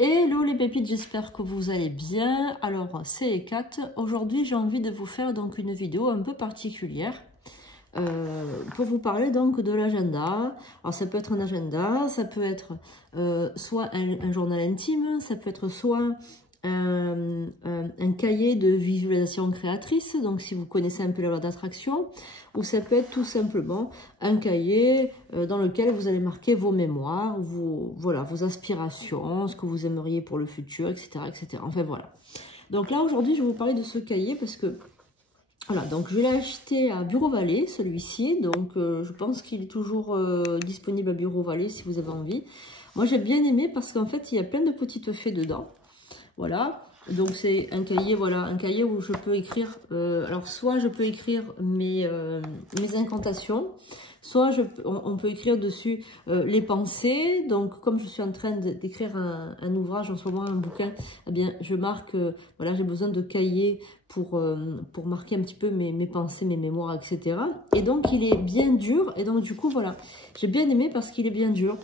Hello les pépites, j'espère que vous allez bien. Alors c'est Ekat. Aujourd'hui j'ai envie de vous faire donc une vidéo un peu particulière pour vous parler donc de l'agenda. Alors ça peut être un agenda, ça peut être soit un journal intime, ça peut être soit un cahier de visualisation créatrice, donc si vous connaissez un peu la loi d'attraction, ou ça peut être tout simplement un cahier dans lequel vous allez marquer vos mémoires, voilà, vos aspirations, ce que vous aimeriez pour le futur, etc., etc. Enfin voilà. Donc là aujourd'hui je vais vous parler de ce cahier parce que voilà, donc je l'ai acheté à Bureau Vallée, celui-ci, donc je pense qu'il est toujours disponible à Bureau Vallée si vous avez envie. Moi j'ai bien aimé parce qu'en fait il y a plein de petites fées dedans. Voilà, donc c'est un cahier, voilà, un cahier où je peux écrire, alors soit je peux écrire mes incantations, soit on peut écrire dessus les pensées. Donc comme je suis en train d'écrire un ouvrage en ce moment, un bouquin, eh bien je marque, voilà, j'ai besoin de cahiers pour marquer un petit peu mes pensées, mes mémoires, etc. Et donc il est bien dur, et donc du coup voilà, j'ai bien aimé parce qu'il est bien dur.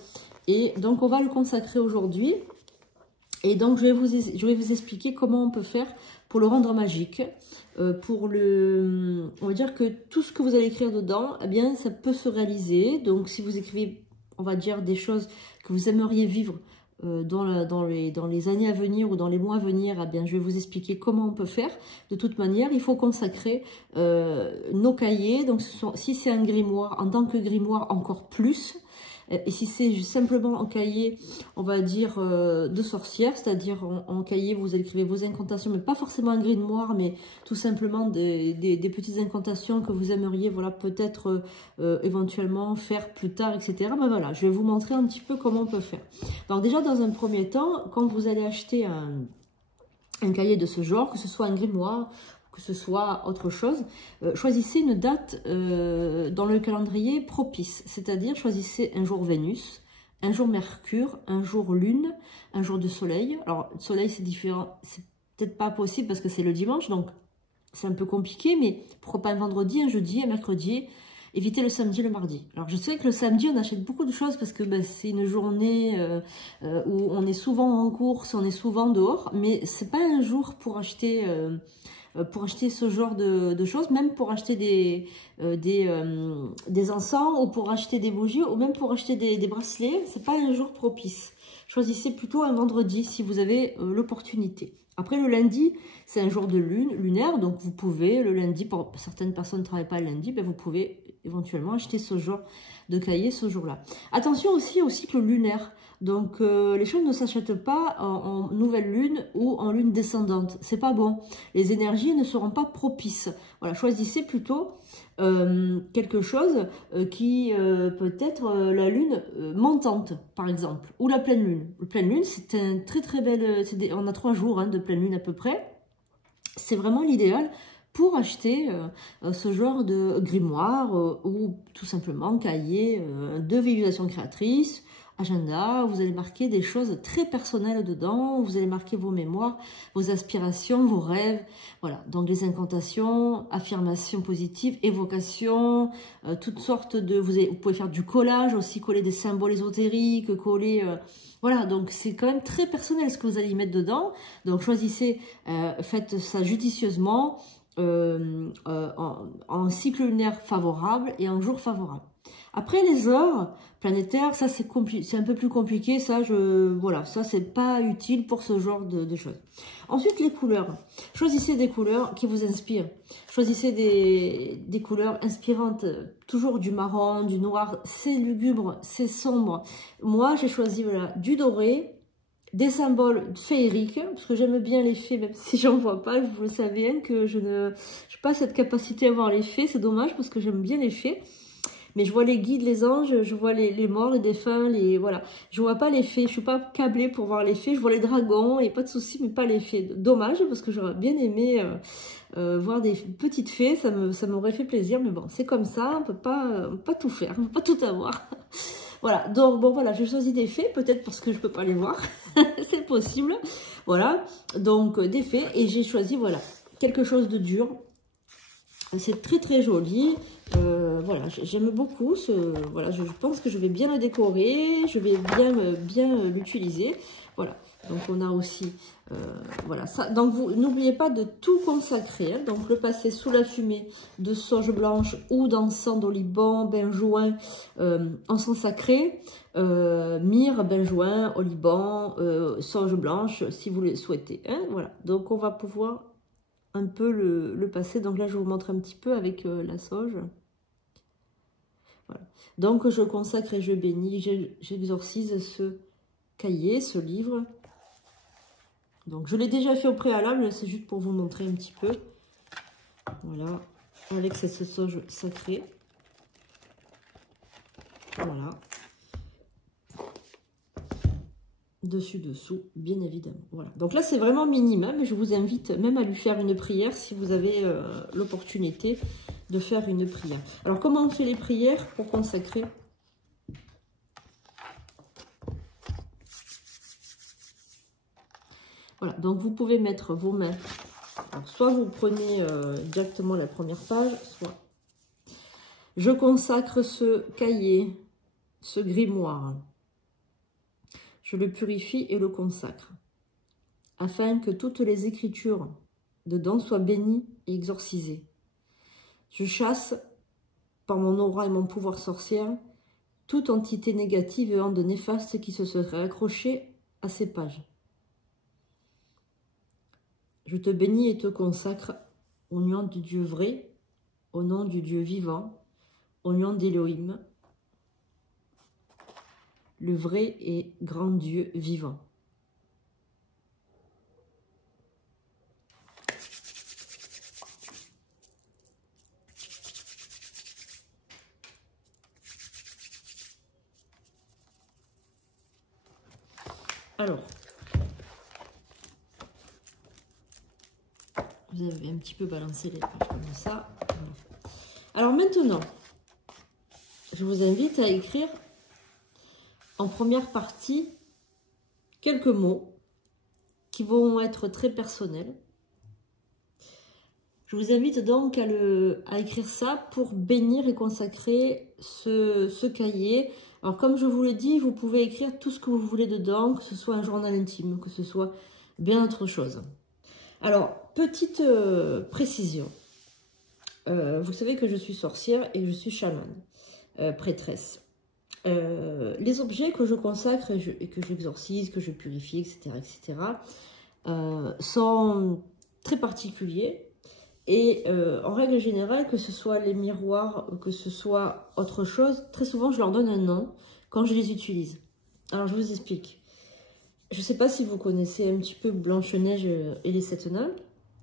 Et donc on va le consacrer aujourd'hui. Et donc, je vais vous expliquer comment on peut faire pour le rendre magique. On va dire que tout ce que vous allez écrire dedans, eh bien, ça peut se réaliser. Donc, si vous écrivez, on va dire, des choses que vous aimeriez vivre dans les années à venir ou dans les mois à venir, eh bien, je vais vous expliquer comment on peut faire. De toute manière, il faut consacrer nos cahiers. Donc, si c'est un grimoire, en tant que grimoire, encore plus. Et si c'est simplement en cahier, on va dire de sorcière, c'est-à-dire en cahier, vous écrivez vos incantations, mais pas forcément un grimoire, mais tout simplement des petites incantations que vous aimeriez, voilà, peut-être éventuellement faire plus tard, etc. Ben voilà, je vais vous montrer un petit peu comment on peut faire. Donc déjà, dans un premier temps, quand vous allez acheter un cahier de ce genre, que ce soit un grimoire, que ce soit autre chose, choisissez une date dans le calendrier propice, c'est-à-dire choisissez un jour Vénus, un jour Mercure, un jour Lune, un jour de Soleil. Alors, Soleil, c'est différent, c'est peut-être pas possible parce que c'est le dimanche, donc c'est un peu compliqué, mais pourquoi pas un vendredi, un jeudi, un mercredi. Évitez le samedi et le mardi. Alors, je sais que le samedi, on achète beaucoup de choses parce que ben, c'est une journée où on est souvent en course, on est souvent dehors, mais c'est pas un jour pour acheter ce genre de choses, même pour acheter des encens ou pour acheter des bougies ou même pour acheter des bracelets. C'est pas un jour propice. Choisissez plutôt un vendredi si vous avez l'opportunité. Après, le lundi, c'est un jour de lune, lunaire, donc vous pouvez, le lundi, pour certaines personnes ne travaillent pas le lundi, ben vous pouvez éventuellement acheter ce genre de cahier ce jour-là. Attention aussi au cycle lunaire. Donc, les choses ne s'achètent pas en nouvelle lune ou en lune descendante. C'est pas bon. Les énergies ne seront pas propices. Voilà, choisissez plutôt quelque chose qui peut être la lune montante, par exemple, ou la pleine lune. La pleine lune, c'est un très belle... on a 3 jours hein, de pleine lune à peu près. C'est vraiment l'idéal pour acheter ce genre de grimoire ou tout simplement cahier de visualisation créatrice, agenda. Vous allez marquer des choses très personnelles dedans, vous allez marquer vos mémoires, vos aspirations, vos rêves, voilà, donc les incantations, affirmations positives, évocations, toutes sortes de... Vous pouvez faire du collage aussi, coller des symboles ésotériques, coller... Voilà, donc c'est quand même très personnel ce que vous allez y mettre dedans. Donc choisissez, faites ça judicieusement, en cycle lunaire favorable et en jour favorable. Après les heures planétaires, ça c'est un peu plus compliqué, voilà, ça c'est pas utile pour ce genre de choses. Ensuite les couleurs, choisissez des couleurs qui vous inspirent, choisissez des couleurs inspirantes, toujours du marron, du noir, c'est lugubre, c'est sombre. Moi j'ai choisi voilà, du doré, des symboles féeriques, parce que j'aime bien les fées, même si j'en vois pas, vous le savez, hein, que je n'ai pas cette capacité à voir les fées, c'est dommage parce que j'aime bien les fées. Mais je vois les guides, les anges, je vois les morts, les défunts, voilà. Je vois pas les fées, je suis pas câblée pour voir les fées. Je vois les dragons et pas de souci, mais pas les fées. Dommage parce que j'aurais bien aimé voir des petites fées, ça m'aurait fait plaisir. Mais bon, c'est comme ça, on peut pas tout faire, on peut pas tout avoir. Voilà, donc bon voilà, j'ai choisi des fées, peut-être parce que je peux pas les voir, c'est possible. Voilà, donc des fées et j'ai choisi voilà quelque chose de dur. C'est très très joli. Voilà, j'aime beaucoup voilà, je pense que je vais bien le décorer, je vais bien l'utiliser. Voilà, donc on a aussi voilà ça. Donc vous n'oubliez pas de tout consacrer, hein. Donc le passer sous la fumée de sauge blanche ou d'encens d'oliban, benjoin, encens sacré, myrrhe, benjoin, oliban, sauge blanche si vous le souhaitez, hein. Voilà, donc on va pouvoir un peu le passer. Donc là je vous montre un petit peu avec la sauge. Voilà. Donc je consacre et je bénis, j'exorcise ce cahier, ce livre. Donc je l'ai déjà fait au préalable, c'est juste pour vous montrer un petit peu. Voilà, avec cette sauge sacrée. Voilà. Dessus, bien évidemment. Voilà. Donc là c'est vraiment minime, mais je vous invite même à lui faire une prière si vous avez l'opportunité de faire une prière. Alors comment on fait les prières pour consacrer? Voilà, donc vous pouvez mettre vos mains. Alors, soit vous prenez directement la première page, soit je consacre ce cahier, ce grimoire. Je le purifie et le consacre, afin que toutes les écritures dedans soient bénies et exorcisées. Je chasse, par mon aura et mon pouvoir sorcière, toute entité négative et onde néfaste qui se serait accrochée à ces pages. Je te bénis et te consacre au nom du Dieu vrai, au nom du Dieu vivant, au nom d'Élohim, le vrai et grand Dieu vivant. Alors, vous avez un petit peu balancé les pages comme ça. Alors maintenant, je vous invite à écrire en première partie quelques mots qui vont être très personnels. Je vous invite donc à écrire ça pour bénir et consacrer ce cahier. Alors comme je vous l'ai dit, vous pouvez écrire tout ce que vous voulez dedans, que ce soit un journal intime, que ce soit bien autre chose. Alors, petite précision. Vous savez que je suis sorcière et je suis chamane, prêtresse. Les objets que je consacre et que j'exorcise, que je purifie, etc., sont très particuliers. Et en règle générale, que ce soit les miroirs, que ce soit autre chose, très souvent je leur donne un nom quand je les utilise. Alors je vous explique. Je ne sais pas si vous connaissez un petit peu Blanche-Neige et les 7 nains.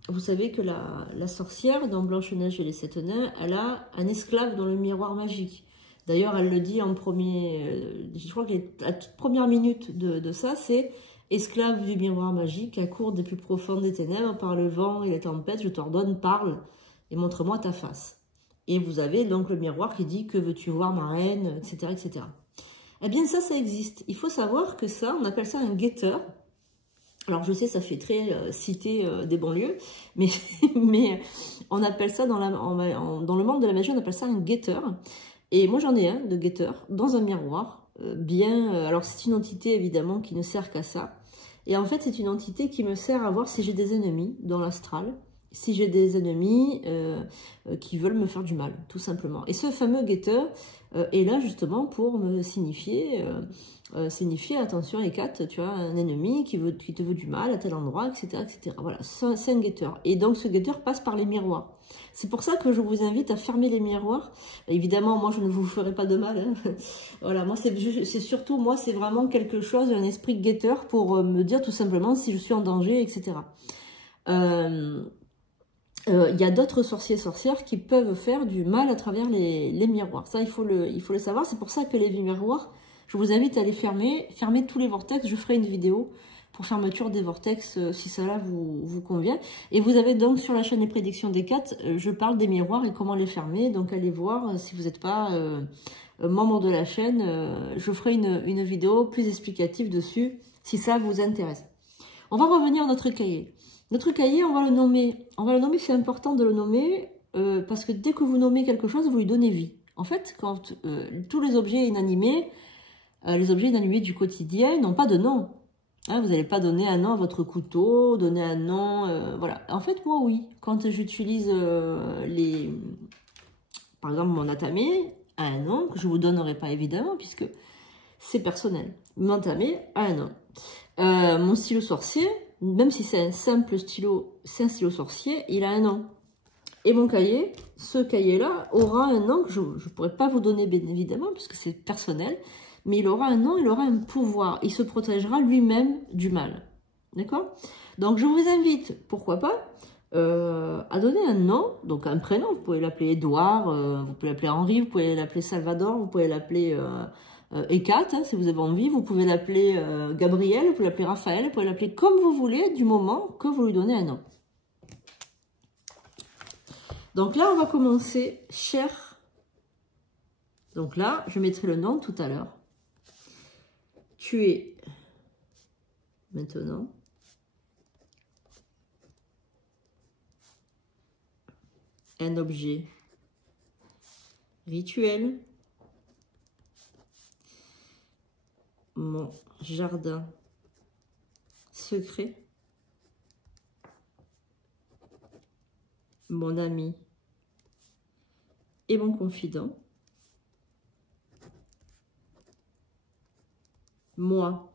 Vous savez que la sorcière dans Blanche-Neige et les 7 nains, elle a un esclave dans le miroir magique. D'ailleurs, elle le dit en premier, je crois que la toute première minute de ça, c'est « Esclave du miroir magique, accourt des plus profondes des ténèbres, par le vent et les tempêtes, je t'ordonne, parle et montre-moi ta face. » Et vous avez donc le miroir qui dit « Que veux-tu voir, ma reine ?» etc., etc. Eh bien, ça existe. Il faut savoir que ça, on appelle ça un guetteur. Alors, je sais, ça fait très cité des banlieues, mais on appelle ça, dans le monde de la magie, on appelle ça un guetteur. Et moi, j'en ai un de guetteur dans un miroir. Alors, c'est une entité, évidemment, qui ne sert qu'à ça. Et en fait, c'est une entité qui me sert à voir si j'ai des ennemis dans l'astral. Si j'ai des ennemis qui veulent me faire du mal, tout simplement. Et ce fameux guetteur est là justement pour me signifier, attention Hécate, tu as un ennemi qui te veut du mal à tel endroit, etc. etc. Voilà, c'est un guetteur. Et donc ce guetteur passe par les miroirs. C'est pour ça que je vous invite à fermer les miroirs. Évidemment, moi je ne vous ferai pas de mal. Hein. Voilà, moi c'est surtout, moi c'est vraiment quelque chose, un esprit guetteur pour me dire tout simplement si je suis en danger, etc. Il y a d'autres sorciers-sorcières qui peuvent faire du mal à travers les miroirs. Ça, il faut le savoir. C'est pour ça que les miroirs, je vous invite à les fermer tous les vortex. Je ferai une vidéo pour fermeture des vortex si cela vous convient. Et vous avez donc sur la chaîne des prédictions d'Hécate, je parle des miroirs et comment les fermer. Donc allez voir si vous n'êtes pas membre de la chaîne. Je ferai une vidéo plus explicative dessus si ça vous intéresse. On va revenir à notre cahier. Notre cahier, on va le nommer. C'est important de le nommer parce que dès que vous nommez quelque chose, vous lui donnez vie. En fait, quand tous les objets inanimés du quotidien n'ont pas de nom. Hein, vous n'allez pas donner un nom à votre couteau, donner un nom, voilà. En fait, moi, oui. Quand j'utilise par exemple, mon atame a un nom que je ne vous donnerai pas évidemment, puisque c'est personnel. Mon atame a un nom. Mon stylo sorcier, même si c'est un simple stylo, c'est un stylo sorcier, il a un nom. Et mon cahier, ce cahier-là aura un nom que je ne pourrais pas vous donner bien évidemment, puisque c'est personnel, mais il aura un nom, il aura un pouvoir. Il se protégera lui-même du mal. D'accord? Donc je vous invite, pourquoi pas, à donner un nom, donc un prénom. Vous pouvez l'appeler Édouard, vous pouvez l'appeler Henri, vous pouvez l'appeler Salvador, vous pouvez l'appeler Ekat, hein, si vous avez envie. Vous pouvez l'appeler Gabriel, vous pouvez l'appeler Raphaël, vous pouvez l'appeler comme vous voulez, du moment que vous lui donnez un nom. Donc là, on va commencer cher. Donc là, je mettrai le nom tout à l'heure. Tu es maintenant un objet rituel, mon jardin secret, mon ami et mon confident, moi.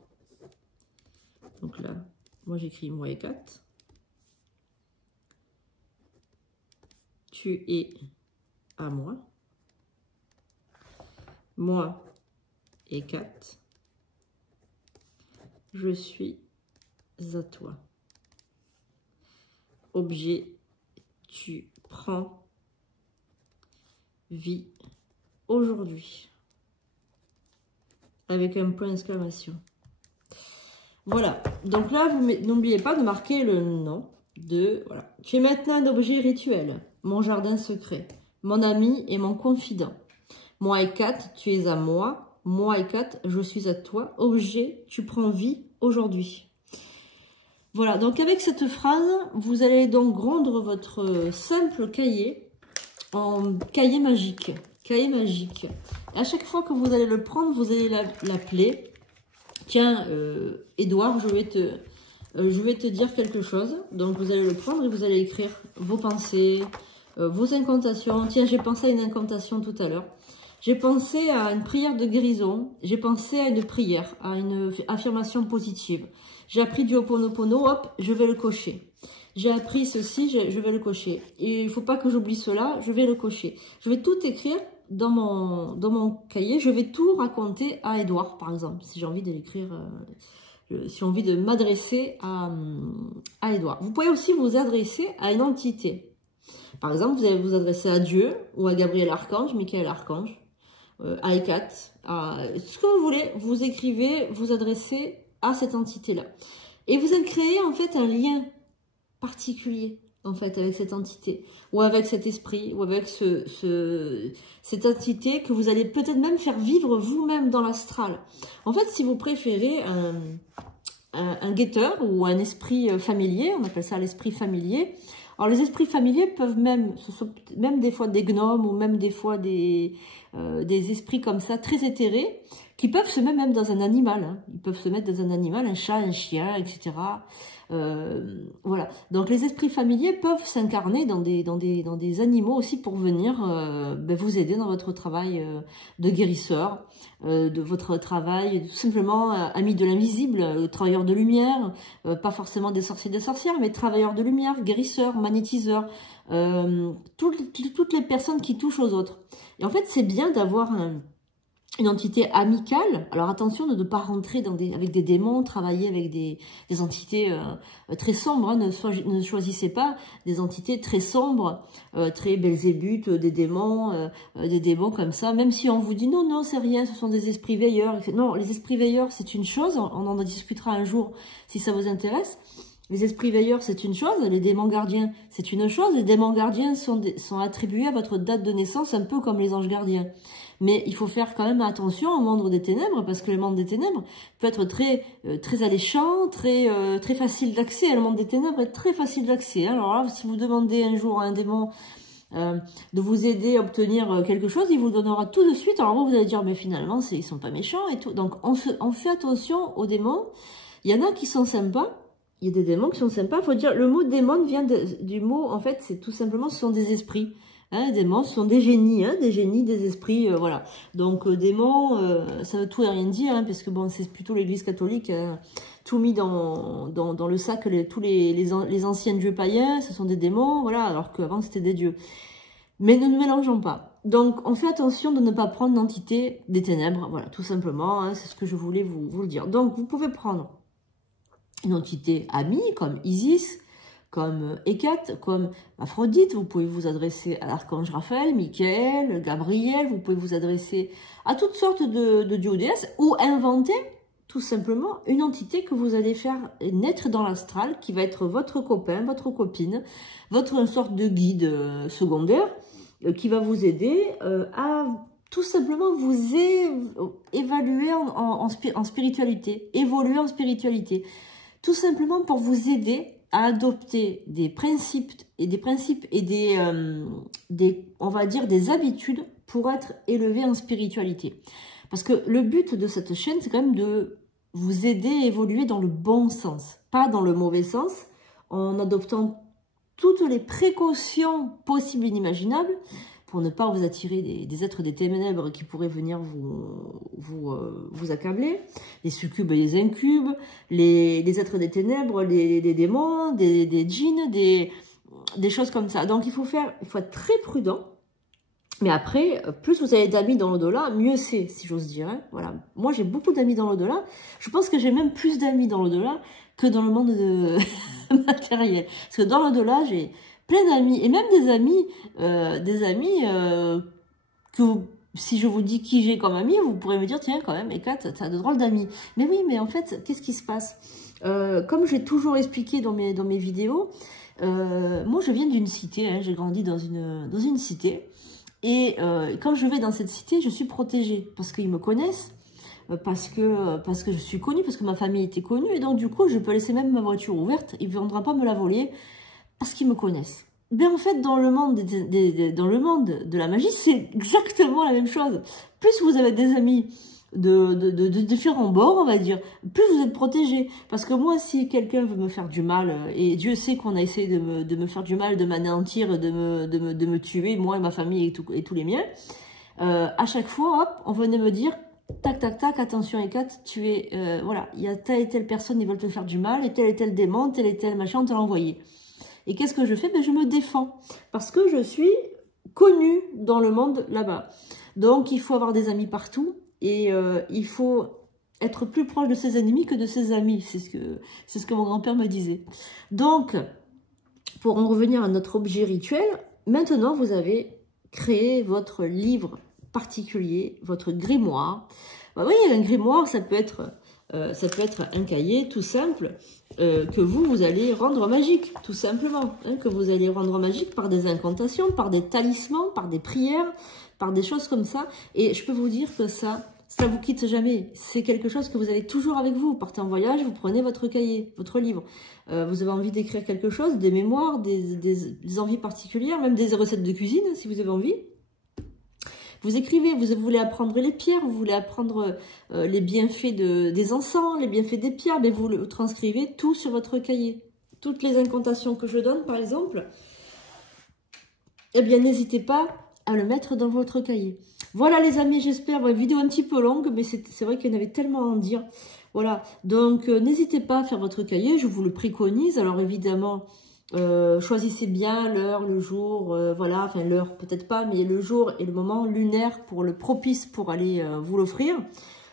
Donc là, moi j'écris moi et 4. Tu es à moi. Moi et 4. Je suis à toi. Objet, tu prends vie aujourd'hui. Avec un point d'exclamation. Voilà. Donc là, n'oubliez pas de marquer le nom de... Voilà. Tu es maintenant un objet rituel. Mon jardin secret. Mon ami et mon confident. Moi et 4, tu es à moi. Moi et 4, je suis à toi. Objet, tu prends vie aujourd'hui. Voilà. Donc avec cette phrase, vous allez donc rendre votre simple cahier en cahier magique. Cahier magique. Et à chaque fois que vous allez le prendre, vous allez l'appeler. Tiens, Édouard, je vais te dire quelque chose. Donc vous allez le prendre et vous allez écrire vos pensées, vos incantations. Tiens, j'ai pensé à une incantation tout à l'heure. J'ai pensé à une prière de guérison. J'ai pensé à une prière, à une affirmation positive. J'ai appris du Ho'oponopono, hop, je vais le cocher. J'ai appris ceci, je vais le cocher. Et il ne faut pas que j'oublie cela, je vais le cocher. Je vais tout écrire dans mon cahier. Je vais tout raconter à Édouard, par exemple, si j'ai envie de l'écrire, si j'ai envie de m'adresser à Édouard. Vous pouvez aussi vous adresser à une entité. Par exemple, vous allez vous adresser à Dieu ou à Gabriel Archange, Michael Archange, à Ekat, à ce que vous voulez. Vous écrivez, vous adressez à cette entité-là. Et vous allez créer en fait un lien particulier en fait avec cette entité ou avec cet esprit ou avec cette entité que vous allez peut-être même faire vivre vous-même dans l'astral. En fait, si vous préférez un guetteur ou un esprit familier, on appelle ça l'esprit familier. Alors les esprits familiers peuvent même, ce sont même des fois des gnomes ou même des fois des esprits comme ça très éthérés qui peuvent se mettre même dans un animal. Hein. Ils peuvent se mettre dans un animal, un chat, un chien, etc. Voilà. Donc les esprits familiers peuvent s'incarner dans des animaux aussi pour venir vous aider dans votre travail de guérisseur, de votre travail tout simplement ami de l'invisible, travailleur de lumière, pas forcément des sorciers et des sorcières, mais travailleurs de lumière, guérisseurs, magnétiseurs, toutes les personnes qui touchent aux autres. Et en fait, c'est bien d'avoir une entité amicale. Alors attention de ne pas rentrer avec des démons, travailler avec des entités très sombres. Hein. Ne choisissez pas des entités très sombres, très Belzébuth, des démons comme ça. Même si on vous dit non, non, c'est rien, ce sont des esprits veilleurs. Non, les esprits veilleurs, c'est une chose. On en discutera un jour si ça vous intéresse. Les esprits veilleurs, c'est une chose. Les démons gardiens, c'est une chose. Les démons gardiens sont attribués à votre date de naissance, un peu comme les anges gardiens. Mais il faut faire quand même attention au monde des ténèbres, parce que le monde des ténèbres peut être très alléchant, très facile d'accès. Le monde des ténèbres est très facile d'accès. Alors là, si vous demandez un jour à un démon de vous aider à obtenir quelque chose, il vous donnera tout de suite. Alors vous allez dire, mais finalement, ils sont pas méchants et tout. Donc on fait attention aux démons. Il y en a qui sont sympas. Il y a des démons qui sont sympas. Il faut dire, le mot démon vient du mot, en fait, c'est tout simplement, ce sont des esprits. Hein, les démons, ce sont des génies, des esprits, voilà. Donc, démons, ça veut tout et rien dire, hein, parce que bon, c'est plutôt l'Église catholique, tout mis dans le sac, tous les anciens dieux païens, ce sont des démons, voilà, alors qu'avant, c'était des dieux. Mais ne nous mélangeons pas. Donc, on fait attention de ne pas prendre l'entité des ténèbres, voilà, tout simplement, hein, c'est ce que je voulais vous le dire. Donc, vous pouvez prendre une entité amie, comme Isis, comme Hécate, comme Aphrodite. Vous pouvez vous adresser à l'archange Raphaël, Michael, Gabriel. Vous pouvez vous adresser à toutes sortes de dieux ou déesses, ou inventer tout simplement une entité que vous allez faire naître dans l'astral, qui va être votre copain, votre copine, une sorte de guide secondaire, qui va vous aider à tout simplement vous évaluer en spiritualité, évoluer en spiritualité. Tout simplement pour vous aider à adopter des principes et des on va dire, des habitudes pour être élevé en spiritualité. Parce que le but de cette chaîne, c'est quand même de vous aider à évoluer dans le bon sens, pas dans le mauvais sens, en adoptant toutes les précautions possibles et inimaginables pour ne pas vous attirer des êtres des ténèbres qui pourraient venir vous accabler, les succubes et les incubes, les êtres des ténèbres, les démons, des djinns, des choses comme ça. Donc il faut être très prudent. Mais après, plus vous avez d'amis dans l'au-delà, mieux c'est, si j'ose dire. Hein. Voilà. Moi, j'ai beaucoup d'amis dans l'au-delà. Je pense que j'ai même plus d'amis dans l'au-delà que dans le monde matériel. Parce que dans l'au-delà, j'ai plein d'amis, et même des amis que si je vous dis qui j'ai comme ami, vous pourrez me dire, tiens, quand même, Hécate, t'as de drôles d'amis. Mais oui, mais en fait, qu'est-ce qui se passe? Comme j'ai toujours expliqué dans mes vidéos, moi, je viens d'une cité, hein, j'ai grandi dans une cité, et quand je vais dans cette cité, je suis protégée, parce qu'ils me connaissent, parce que je suis connue, parce que ma famille était connue, et donc du coup, je peux laisser même ma voiture ouverte, il ne viendra pas me la voler, parce qu'ils me connaissent. Ben en fait, dans le monde de la magie, c'est exactement la même chose. Plus vous avez des amis de différents bords, on va dire, plus vous êtes protégés. Parce que moi, si quelqu'un veut me faire du mal, et Dieu sait qu'on a essayé de me faire du mal, de m'anéantir, de me tuer, moi et ma famille et tous les miens, à chaque fois, hop, on venait me dire, tac, tac, tac, attention Hécate, voilà, il y a telle et telle personne, ils veulent te faire du mal, et tel démon, tel et tel machin, on te l'a envoyé. Et qu'est-ce que je fais? Ben, je me défends. Parce que je suis connue dans le monde là-bas. Donc, il faut avoir des amis partout. Et il faut être plus proche de ses ennemis que de ses amis. C'est ce que mon grand-père me disait. Donc, pour en revenir à notre objet rituel, maintenant, vous avez créé votre livre particulier, votre grimoire. Ben, oui, un grimoire, ça peut être un cahier tout simple que vous allez rendre magique, tout simplement. Hein, que vous allez rendre magique par des incantations, par des talismans, par des prières, par des choses comme ça. Et je peux vous dire que ça vous quitte jamais. C'est quelque chose que vous avez toujours avec vous. Vous partez en voyage, vous prenez votre cahier, votre livre. Vous avez envie d'écrire quelque chose, des mémoires, des envies particulières, même des recettes de cuisine, si vous avez envie. Vous écrivez, vous voulez apprendre les pierres, vous voulez apprendre les bienfaits des encens, les bienfaits des pierres, mais vous le transcrivez tout sur votre cahier. Toutes les incantations que je donne, par exemple, eh bien, n'hésitez pas à le mettre dans votre cahier. Voilà les amis, j'espère, une vidéo un petit peu longue, mais c'est vrai qu'il y en avait tellement à en dire. Voilà, donc n'hésitez pas à faire votre cahier, je vous le préconise. Alors évidemment, choisissez bien l'heure, le jour, voilà, enfin l'heure peut-être pas, mais le jour et le moment lunaire pour le propice pour aller vous l'offrir.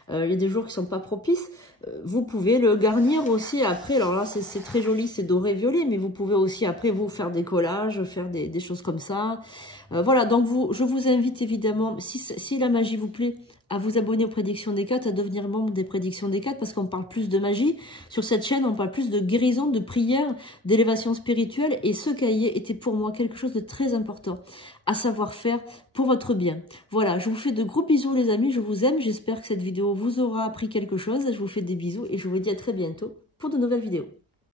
Il y a des jours qui sont pas propices. Vous pouvez le garnir aussi après. Alors là, c'est très joli, c'est doré violet, mais vous pouvez aussi après vous faire des collages, faire des choses comme ça. Voilà, donc je vous invite évidemment, si la magie vous plaît, à vous abonner aux Prédictions d'Hécate, à devenir membre des Prédictions d'Hécate, parce qu'on parle plus de magie. Sur cette chaîne, on parle plus de guérison, de prière, d'élévation spirituelle. Et ce cahier était pour moi quelque chose de très important à savoir faire pour votre bien. Voilà, je vous fais de gros bisous les amis, je vous aime. J'espère que cette vidéo vous aura appris quelque chose. Je vous fais des bisous et je vous dis à très bientôt pour de nouvelles vidéos.